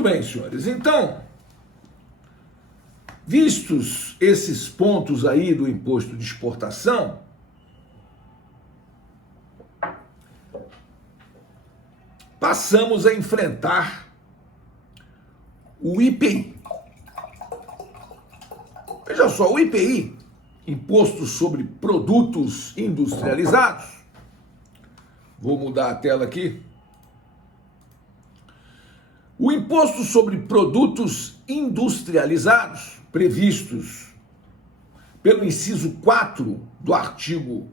Muito bem, senhores. Então, vistos esses pontos aí do imposto de exportação, passamos a enfrentar o IPI. Veja só, o IPI, Imposto sobre Produtos Industrializados, vou mudar a tela aqui. O Imposto sobre Produtos Industrializados, previstos pelo inciso 4 do artigo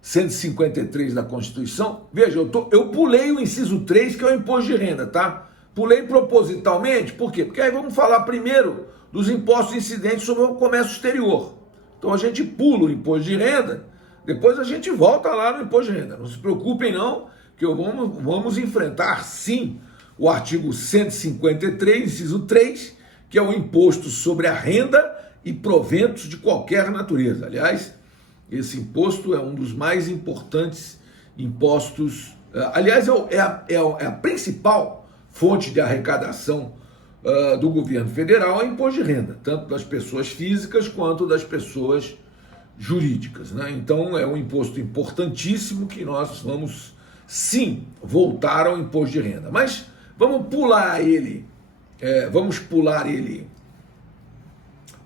153 da Constituição, veja, eu pulei o inciso 3, que é o imposto de renda, tá? Pulei propositalmente, por quê? Porque aí vamos falar primeiro dos impostos incidentes sobre o comércio exterior. Então a gente pula o imposto de renda, depois a gente volta lá no imposto de renda. Não se preocupem não, que vamos enfrentar sim o artigo 153, inciso 3, que é o imposto sobre a renda e proventos de qualquer natureza. Aliás, esse imposto é um dos mais importantes impostos, aliás, é a principal fonte de arrecadação do governo federal, é o imposto de renda, tanto das pessoas físicas quanto das pessoas jurídicas, né? Então é um imposto importantíssimo que nós vamos sim voltar ao imposto de renda, mas vamos pular ele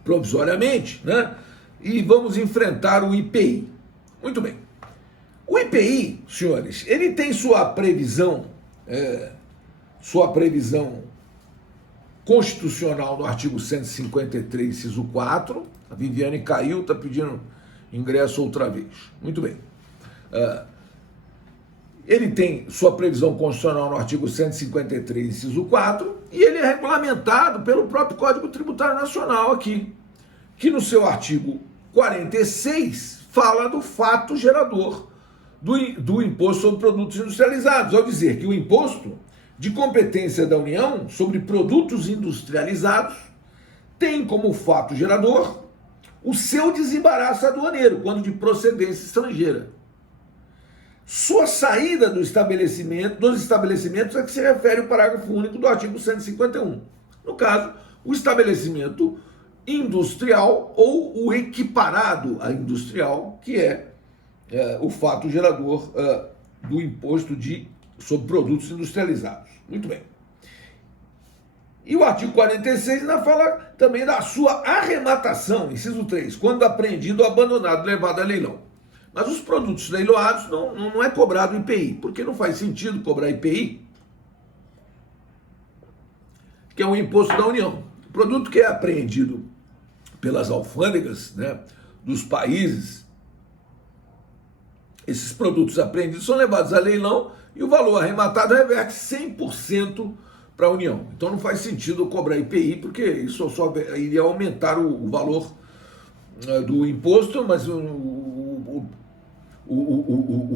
provisoriamente, né? E vamos enfrentar o IPI. Muito bem. O IPI, senhores, ele tem sua previsão constitucional no artigo 153, inciso 4. A Viviane caiu, está pedindo ingresso outra vez. Muito bem. Ele tem sua previsão constitucional no artigo 153, inciso 4, e ele é regulamentado pelo próprio Código Tributário Nacional aqui, que no seu artigo 46 fala do fato gerador do imposto sobre produtos industrializados, ao dizer que o imposto de competência da União sobre produtos industrializados tem como fato gerador o seu desembaraço aduaneiro, quando de procedência estrangeira. Sua saída dos estabelecimentos a que se refere o parágrafo único do artigo 151. No caso, o estabelecimento industrial ou o equiparado a industrial, que é o fato gerador do imposto sobre produtos industrializados. Muito bem. E o artigo 46 ainda fala também da sua arrematação, inciso 3, quando apreendido, abandonado, levado a leilão. Mas os produtos leiloados não é cobrado IPI, porque não faz sentido cobrar IPI, que é um imposto da União. O produto que é apreendido pelas alfândegas, né, dos países, esses produtos apreendidos são levados a leilão e o valor arrematado reverte 100% para a União. Então não faz sentido cobrar IPI, porque isso só iria aumentar o valor do imposto, mas o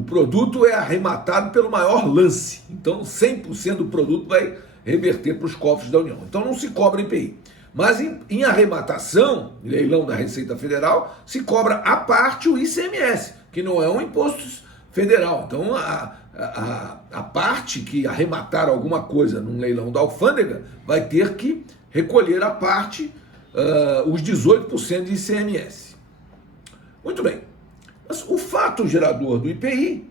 produto é arrematado pelo maior lance. Então 100% do produto vai reverter para os cofres da União. Então não se cobra IPI. Mas em arrematação, leilão da Receita Federal, se cobra à parte o ICMS, que não é um imposto federal. Então a parte que arrematar alguma coisa num leilão da alfândega vai ter que recolher à parte os 18% de ICMS. Muito bem. Mas o fato gerador do IPI,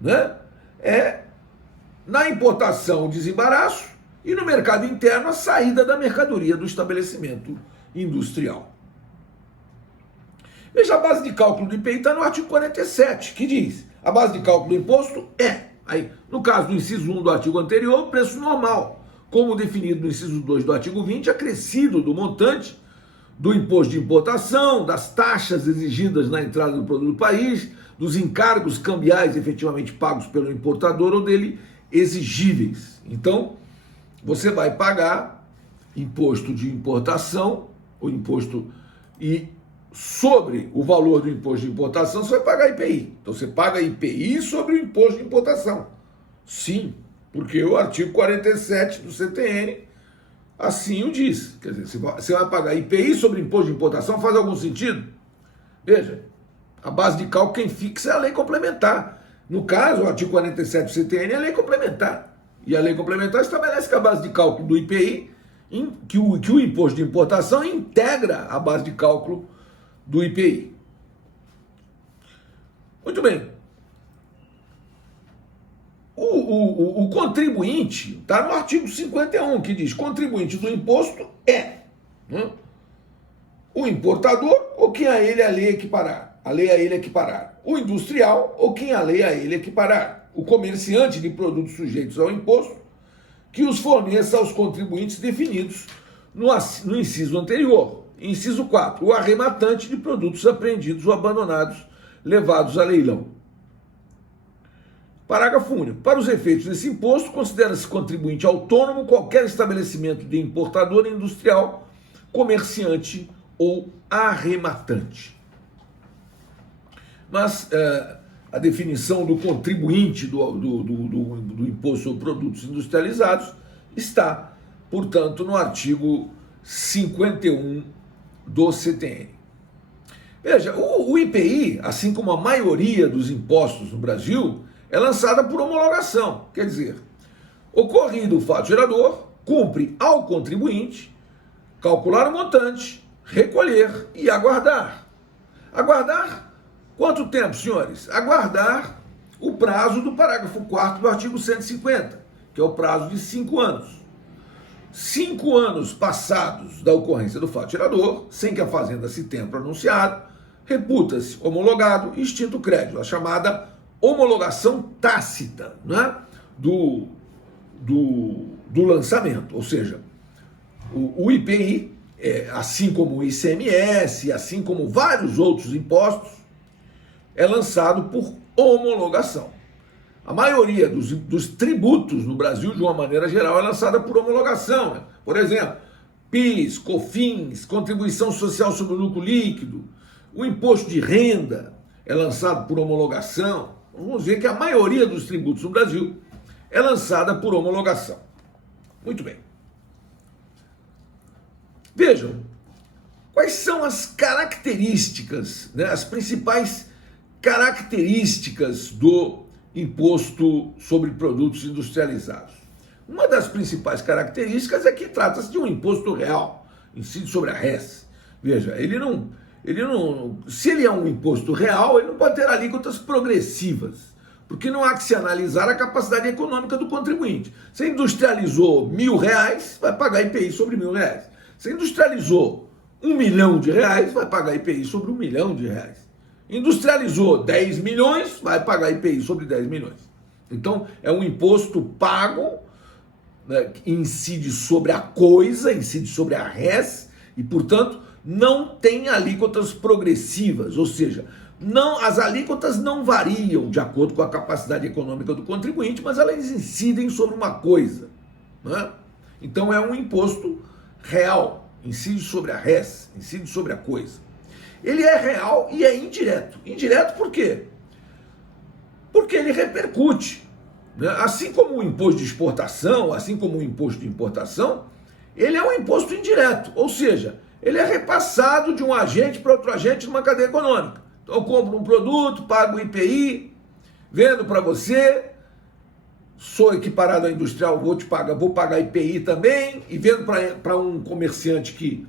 né, é na importação o desembaraço e no mercado interno a saída da mercadoria do estabelecimento industrial. Veja, a base de cálculo do IPI está no artigo 47, que diz: a base de cálculo do imposto aí, no caso do inciso 1 do artigo anterior, o preço normal, como definido no inciso 2 do artigo 20, acrescido do montante do imposto de importação, das taxas exigidas na entrada do produto do país, dos encargos cambiais efetivamente pagos pelo importador ou dele exigíveis. Então, você vai pagar imposto de importação, o imposto, e sobre o valor do imposto de importação você vai pagar IPI. Então você paga IPI sobre o imposto de importação. Sim, porque o artigo 47 do CTN assim o diz. Quer dizer, você vai pagar IPI sobre imposto de importação, faz algum sentido? Veja, a base de cálculo quem fixa é a lei complementar. No caso, o artigo 47 do CTN é a lei complementar. E a lei complementar estabelece que a base de cálculo do IPI, que o imposto de importação integra a base de cálculo do IPI. Muito bem. O contribuinte, está no artigo 51, que diz: contribuinte do imposto é, né, o importador ou quem a ele a lei equiparar, a lei a ele equiparar, o industrial ou quem a lei a ele equiparar, o comerciante de produtos sujeitos ao imposto, que os forneça aos contribuintes definidos no inciso anterior. Inciso 4, o arrematante de produtos apreendidos ou abandonados, levados a leilão. Parágrafo único. Para os efeitos desse imposto, considera-se contribuinte autônomo qualquer estabelecimento de importador industrial, comerciante ou arrematante. Mas a definição do contribuinte do imposto sobre produtos industrializados está, portanto, no artigo 51 do CTN. Veja, o IPI, assim como a maioria dos impostos no Brasil, é lançada por homologação. Quer dizer, ocorrido o fato gerador, cumpre ao contribuinte calcular o montante, recolher e aguardar. Aguardar quanto tempo, senhores? Aguardar o prazo do parágrafo 4º do artigo 150, que é o prazo de 5 anos. 5 anos passados da ocorrência do fato gerador, sem que a Fazenda se tenha pronunciado, reputa-se homologado e extinto o crédito, a chamada homologação tácita, né, do lançamento. Ou seja, o IPI, assim como o ICMS, assim como vários outros impostos, é lançado por homologação. A maioria dos tributos no Brasil, de uma maneira geral, é lançada por homologação, né? Por exemplo, PIS, COFINS, contribuição social sobre o lucro líquido, o imposto de renda é lançado por homologação. Vamos ver que a maioria dos tributos no Brasil é lançada por homologação. Muito bem. Vejam, quais são as características, né, as principais características do imposto sobre produtos industrializados. Uma das principais características é que trata-se de um imposto real, incide sobre a res. Veja, se ele é um imposto real, ele não pode ter alíquotas progressivas, porque não há que se analisar a capacidade econômica do contribuinte. Se industrializou R$1.000, vai pagar IPI sobre R$1.000. Se industrializou R$1 milhão, vai pagar IPI sobre R$1 milhão. Industrializou 10 milhões, vai pagar IPI sobre 10 milhões. Então, é um imposto pago, né, que incide sobre a coisa, incide sobre a res, e, portanto, não tem alíquotas progressivas, ou seja, as alíquotas não variam de acordo com a capacidade econômica do contribuinte, mas elas incidem sobre uma coisa, né? Então, é um imposto real, incide sobre a res, incide sobre a coisa. Ele é real e é indireto. Indireto por quê? Porque ele repercute, né? Assim como o imposto de exportação, assim como o imposto de importação, ele é um imposto indireto, ou seja, ele é repassado de um agente para outro agente numa cadeia econômica. Então eu compro um produto, pago o IPI, vendo para você, sou equiparado ao industrial, vou pagar IPI também, e vendo para um comerciante que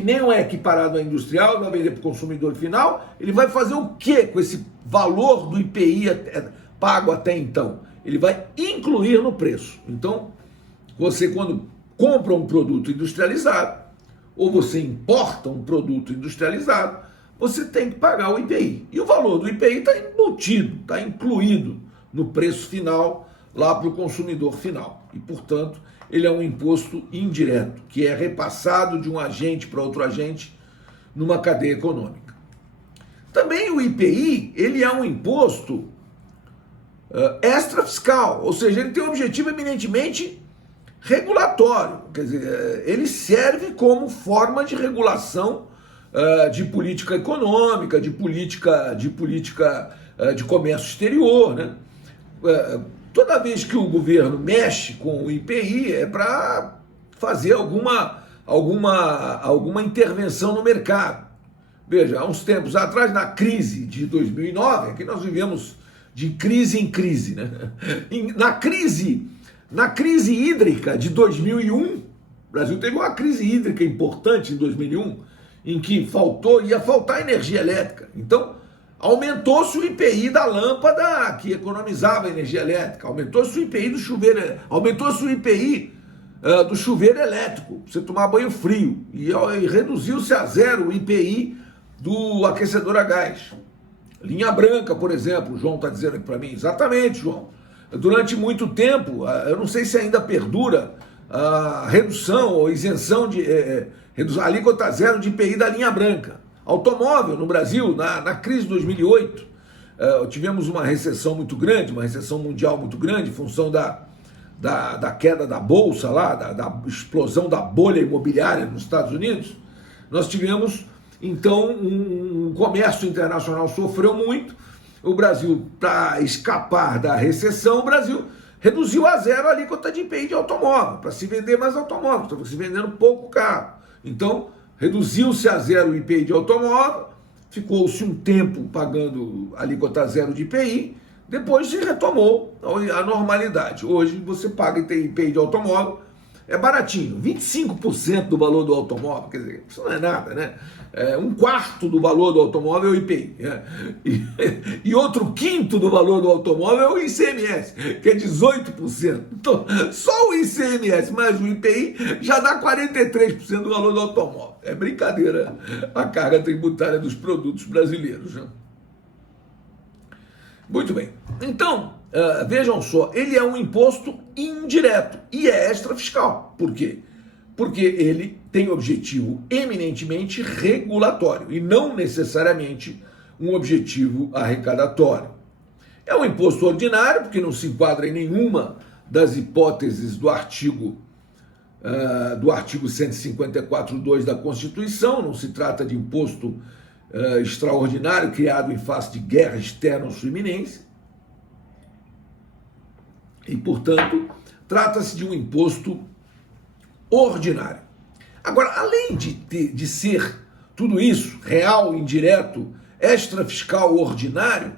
nem é equiparado ao industrial, vai vender para o consumidor final, ele vai fazer o quê com esse valor do IPI pago até então? Ele vai incluir no preço. Então, você quando compra um produto industrializado, ou você importa um produto industrializado, você tem que pagar o IPI. E o valor do IPI está embutido, está incluído no preço final, lá para o consumidor final. E, portanto, ele é um imposto indireto, que é repassado de um agente para outro agente numa cadeia econômica. Também o IPI, ele é um imposto extrafiscal, ou seja, ele tem um objetivo eminentemente regulatório, quer dizer, ele serve como forma de regulação de política econômica, de política de comércio exterior, né? Toda vez que o governo mexe com o IPI é para fazer alguma intervenção no mercado. Veja, há uns tempos atrás, na crise de 2009, aqui nós vivemos de crise em crise, né? Na crise Na crise hídrica de 2001, o Brasil teve uma crise hídrica importante em 2001, em que ia faltar energia elétrica. Então, aumentou-se o IPI da lâmpada que economizava energia elétrica, aumentou-se o IPI do chuveiro, aumentou-se o IPI do chuveiro elétrico, pra você tomar banho frio, e reduziu-se a zero o IPI do aquecedor a gás. Linha branca, por exemplo, o João está dizendo aqui para mim. Exatamente, João. Durante muito tempo, eu não sei se ainda perdura a redução ou isenção de alíquota zero de IPI da linha branca. Automóvel no Brasil, na crise de 2008, tivemos uma recessão muito grande, uma recessão mundial muito grande, em função da queda da bolsa lá, da explosão da bolha imobiliária nos Estados Unidos. Nós tivemos, então, um comércio internacional sofreu muito. O Brasil, para escapar da recessão, o Brasil reduziu a zero a alíquota de IPI de automóvel, para se vender mais automóvel, estava se vendendo pouco carro. Então, reduziu-se a zero o IPI de automóvel, ficou-se um tempo pagando alíquota zero de IPI, depois se retomou a normalidade. Hoje você paga IPI de automóvel, é baratinho, 25% do valor do automóvel, quer dizer, isso não é nada, né? Um quarto do valor do automóvel é o IPI. E outro quinto do valor do automóvel é o ICMS, que é 18%. Então, só o ICMS mais o IPI já dá 43% do valor do automóvel. É brincadeira a carga tributária dos produtos brasileiros, né? Muito bem. Então, vejam só, ele é um imposto indireto e é extrafiscal. Por quê? Porque ele tem objetivo eminentemente regulatório e não necessariamente um objetivo arrecadatório. É um imposto ordinário, porque não se enquadra em nenhuma das hipóteses do artigo 154.2 da Constituição, não se trata de imposto extraordinário criado em face de guerra externa ou sua iminência. E, portanto, trata-se de um imposto ordinário. Agora, além de ser tudo isso, real, indireto, extrafiscal, ordinário,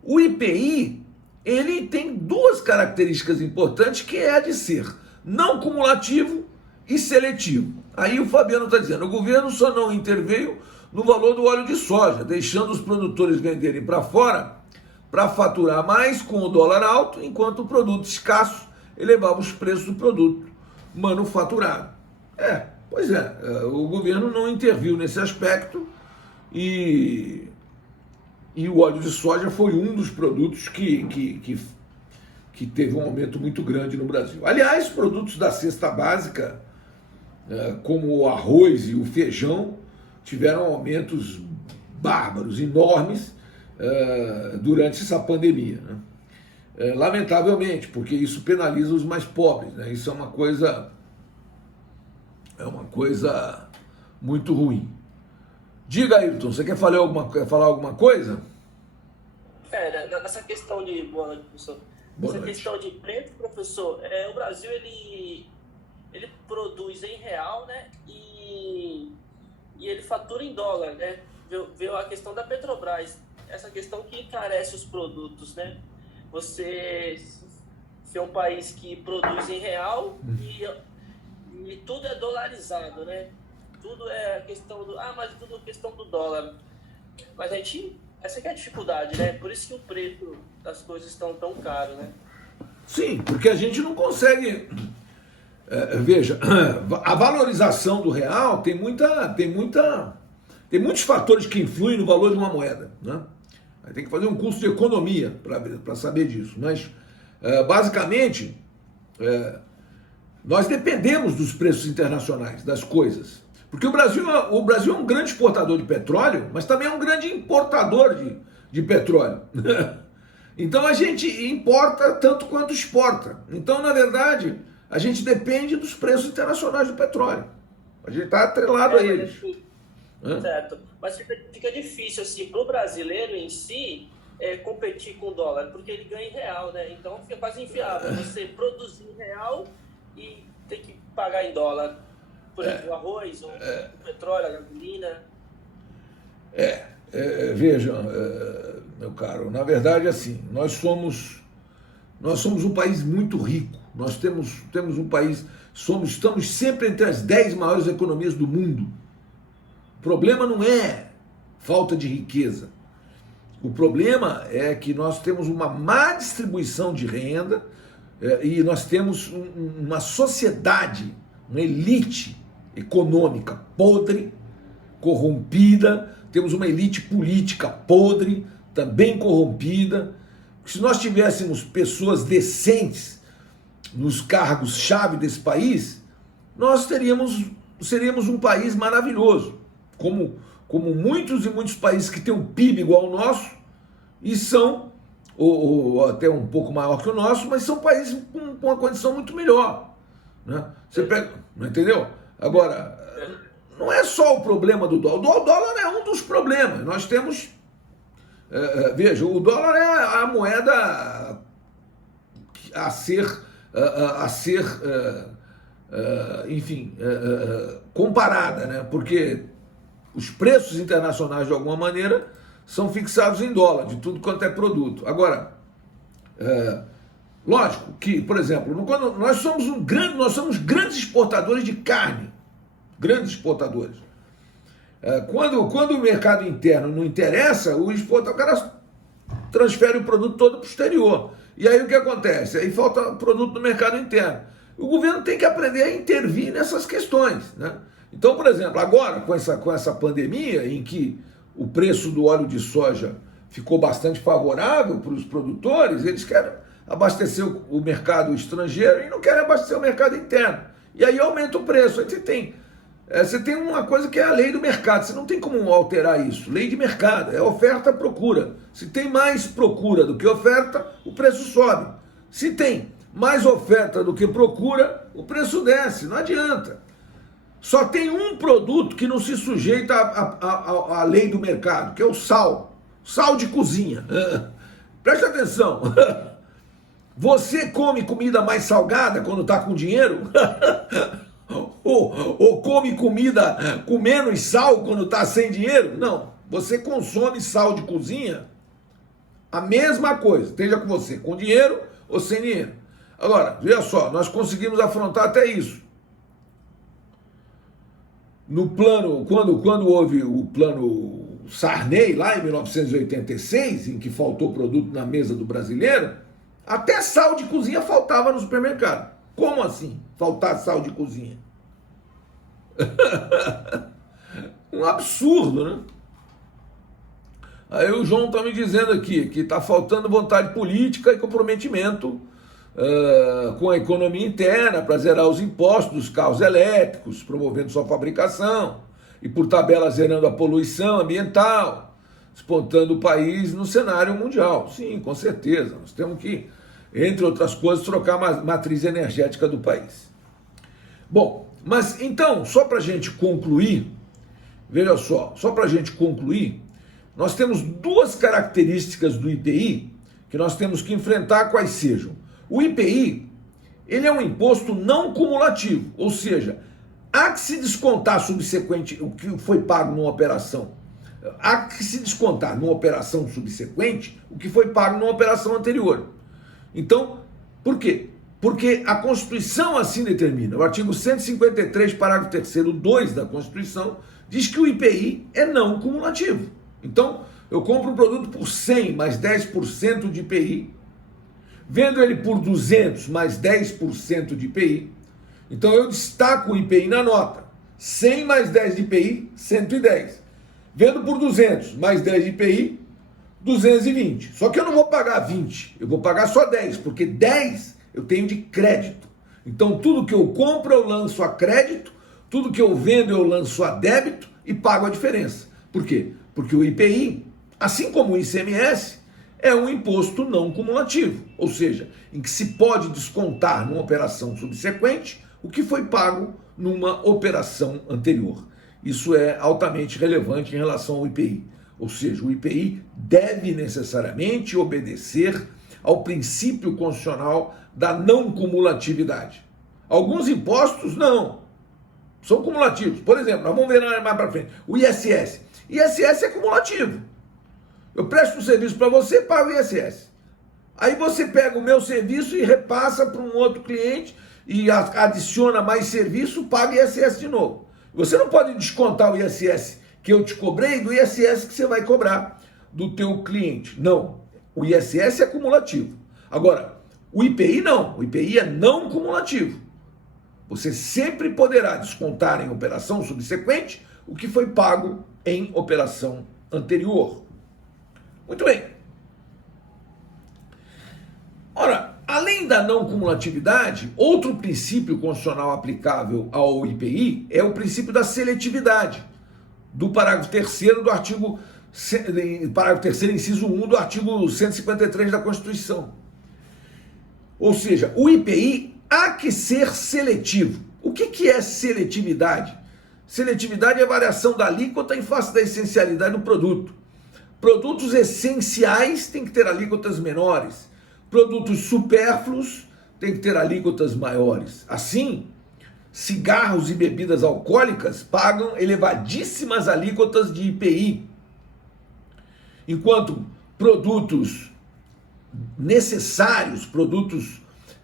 o IPI, ele tem duas características importantes, que é a de ser não cumulativo e seletivo. Aí o Fabiano está dizendo, o governo só não interveio no valor do óleo de soja, deixando os produtores venderem para fora para faturar mais com o dólar alto, enquanto o produto escasso elevava os preços do produto manufaturado. Pois é, o governo não interviu nesse aspecto e o óleo de soja foi um dos produtos que teve um aumento muito grande no Brasil. Aliás, produtos da cesta básica, como o arroz e o feijão, tiveram aumentos bárbaros, enormes, durante essa pandemia, né? Lamentavelmente, porque isso penaliza os mais pobres, né? Isso é uma coisa muito ruim. Diga, Ayrton, você quer falar alguma coisa? Nessa questão de... Boa noite, professor. Essa questão de preço, professor, o Brasil, ele produz em real, né? E ele fatura em dólar, né? Veio a questão da Petrobras, essa questão que encarece os produtos, né? Você é um país que produz em real e tudo é dolarizado, né? Tudo é questão do... mas tudo é questão do dólar. Mas essa que é a dificuldade, né? Por isso que o preço das coisas estão tão caro, né? Sim, porque a gente não consegue... veja, a valorização do real tem muitos fatores que influem no valor de uma moeda, né? Tem que fazer um curso de economia para saber disso, mas basicamente nós dependemos dos preços internacionais, das coisas, porque o Brasil é um grande exportador de petróleo, mas também é um grande importador de petróleo. Então a gente importa tanto quanto exporta. Então, na verdade, a gente depende dos preços internacionais do petróleo. A gente está atrelado a eles. Certo. Mas fica difícil, assim, para o brasileiro em si, competir com o dólar, porque ele ganha em real, né? Então fica quase inviável você produzir em real e ter que pagar em dólar. Por exemplo, o arroz, o petróleo, a gasolina. Vejam, meu caro, na verdade, assim, nós Nós somos um país muito rico, nós temos um país, estamos sempre entre as 10 maiores economias do mundo. O problema não é falta de riqueza. O problema é que nós temos uma má distribuição de renda e nós temos uma sociedade, uma elite econômica podre, corrompida, temos uma elite política podre, também corrompida. Se nós tivéssemos pessoas decentes nos cargos-chave desse país, nós seríamos um país maravilhoso, como muitos e muitos países que têm um PIB igual ao nosso e são, ou até um pouco maior que o nosso, mas são países com uma condição muito melhor. Né? Você pega, não entendeu? Agora, não é só o problema do dólar. O dólar é um dos problemas. Nós temos, veja, o dólar é a moeda a ser enfim, comparada, né? Porque os preços internacionais, de alguma maneira, são fixados em dólar, de tudo quanto é produto. Agora, lógico que, por exemplo, quando nós somos grandes exportadores de carne, grandes exportadores. Quando o mercado interno não interessa, o cara transfere o produto todo para o exterior. E aí o que acontece? Aí falta produto no mercado interno. O governo tem que aprender a intervir nessas questões, né? Então, por exemplo, agora com essa pandemia em que o preço do óleo de soja ficou bastante favorável para os produtores, eles querem abastecer o mercado estrangeiro e não querem abastecer o mercado interno. E aí aumenta o preço. Aí você tem uma coisa que é a lei do mercado, você não tem como alterar isso. Lei de mercado, é oferta e procura. Se tem mais procura do que oferta, o preço sobe. Se tem mais oferta do que procura, o preço desce, não adianta. Só tem um produto que não se sujeita à lei do mercado, que é o sal. Sal de cozinha. Preste atenção. Você come comida mais salgada quando está com dinheiro? ou come comida com menos sal quando está sem dinheiro? Não. Você consome sal de cozinha, a mesma coisa, esteja com você, com dinheiro ou sem dinheiro. Agora, veja só, nós conseguimos afrontar até isso. No plano, quando houve o plano Sarney, lá em 1986, em que faltou produto na mesa do brasileiro, até sal de cozinha faltava no supermercado. Como assim, faltar sal de cozinha? Um absurdo, né? Aí o João está me dizendo aqui que está faltando vontade política e comprometimento com a economia interna para zerar os impostos dos carros elétricos, promovendo sua fabricação e por tabela zerando a poluição ambiental, despontando o país no cenário mundial. Sim, com certeza, nós temos que, entre outras coisas, trocar a matriz energética do país. Bom, mas então, só para a gente concluir, veja só para a gente concluir, nós temos duas características do IPI que nós temos que enfrentar, quais sejam. O IPI, ele é um imposto não cumulativo, ou seja, há que se descontar subsequente o que foi pago numa operação. Há que se descontar numa operação subsequente o que foi pago numa operação anterior. Então, por quê? Porque a Constituição assim determina. O artigo 153, parágrafo 3º, 2 da Constituição, diz que o IPI é não cumulativo. Então, eu compro um produto por 100 mais 10% de IPI, vendo ele por 200 mais 10% de IPI, então eu destaco o IPI na nota. 100 mais 10 de IPI, 110. Vendo por 200 mais 10 de IPI, 220. Só que eu não vou pagar 20, eu vou pagar só 10, porque 10 eu tenho de crédito. Então tudo que eu compro eu lanço a crédito, tudo que eu vendo eu lanço a débito e pago a diferença. Por quê? Porque o IPI, assim como o ICMS, é um imposto não cumulativo, ou seja, em que se pode descontar numa operação subsequente o que foi pago numa operação anterior. Isso é altamente relevante em relação ao IPI, ou seja, o IPI deve necessariamente obedecer ao princípio constitucional da não cumulatividade. Alguns impostos não, são cumulativos. Por exemplo, nós vamos ver mais para frente, o ISS. ISS é cumulativo. Eu presto um serviço para você, pago o ISS. Aí você pega o meu serviço e repassa para um outro cliente e adiciona mais serviço, paga ISS de novo. Você não pode descontar o ISS que eu te cobrei do ISS que você vai cobrar do teu cliente. Não. O ISS é cumulativo. Agora, o IPI não. O IPI é não cumulativo. Você sempre poderá descontar em operação subsequente o que foi pago em operação anterior. Muito bem. Ora, além da não cumulatividade, outro princípio constitucional aplicável ao IPI é o princípio da seletividade, do parágrafo 3º do artigo, parágrafo 3º, inciso 1 do artigo 153 da Constituição. Ou seja, o IPI há que ser seletivo. O que é seletividade? Seletividade é a variação da alíquota em face da essencialidade do produto. Produtos essenciais têm que ter alíquotas menores. Produtos supérfluos têm que ter alíquotas maiores. Assim, cigarros e bebidas alcoólicas pagam elevadíssimas alíquotas de IPI, enquanto produtos necessários, produtos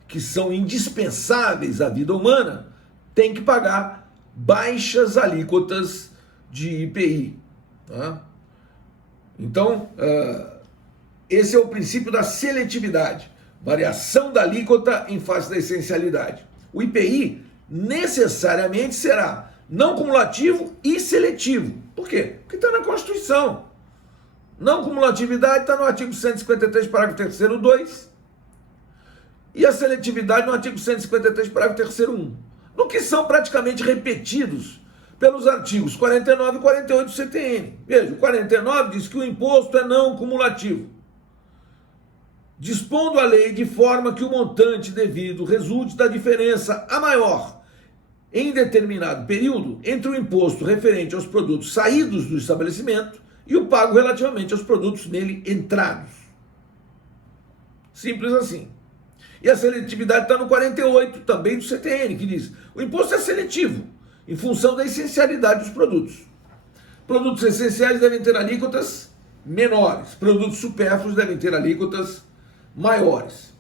que são indispensáveis à vida humana, têm que pagar baixas alíquotas de IPI. Tá? Então, esse é o princípio da seletividade, variação da alíquota em face da essencialidade. O IPI necessariamente será não cumulativo e seletivo. Por quê? Porque está na Constituição. Não cumulatividade está no artigo 153, parágrafo 3º, 2. E a seletividade no artigo 153, parágrafo 3º, 1. No que são praticamente repetidos pelos artigos 49 e 48 do CTN. Veja, o 49 diz que o imposto é não cumulativo, dispondo a lei de forma que o montante devido resulte da diferença a maior em determinado período entre o imposto referente aos produtos saídos do estabelecimento e o pago relativamente aos produtos nele entrados. Simples assim. E a seletividade está no 48 também do CTN, que diz: o imposto é seletivo em função da essencialidade dos produtos. Produtos essenciais devem ter alíquotas menores, produtos supérfluos devem ter alíquotas maiores.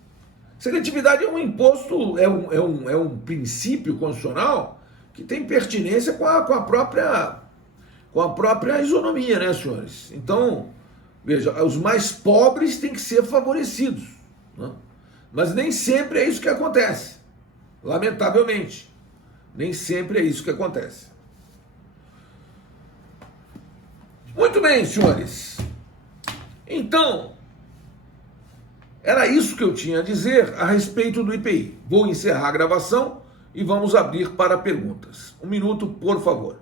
Seletividade é um imposto, é um princípio constitucional que tem pertinência com a própria isonomia, né, senhores? Então, veja, os mais pobres têm que ser favorecidos, né? Mas nem sempre é isso que acontece, lamentavelmente. Nem sempre é isso que acontece. Muito bem, senhores. Então, era isso que eu tinha a dizer a respeito do IPI. Vou encerrar a gravação e vamos abrir para perguntas. 1 minuto, por favor.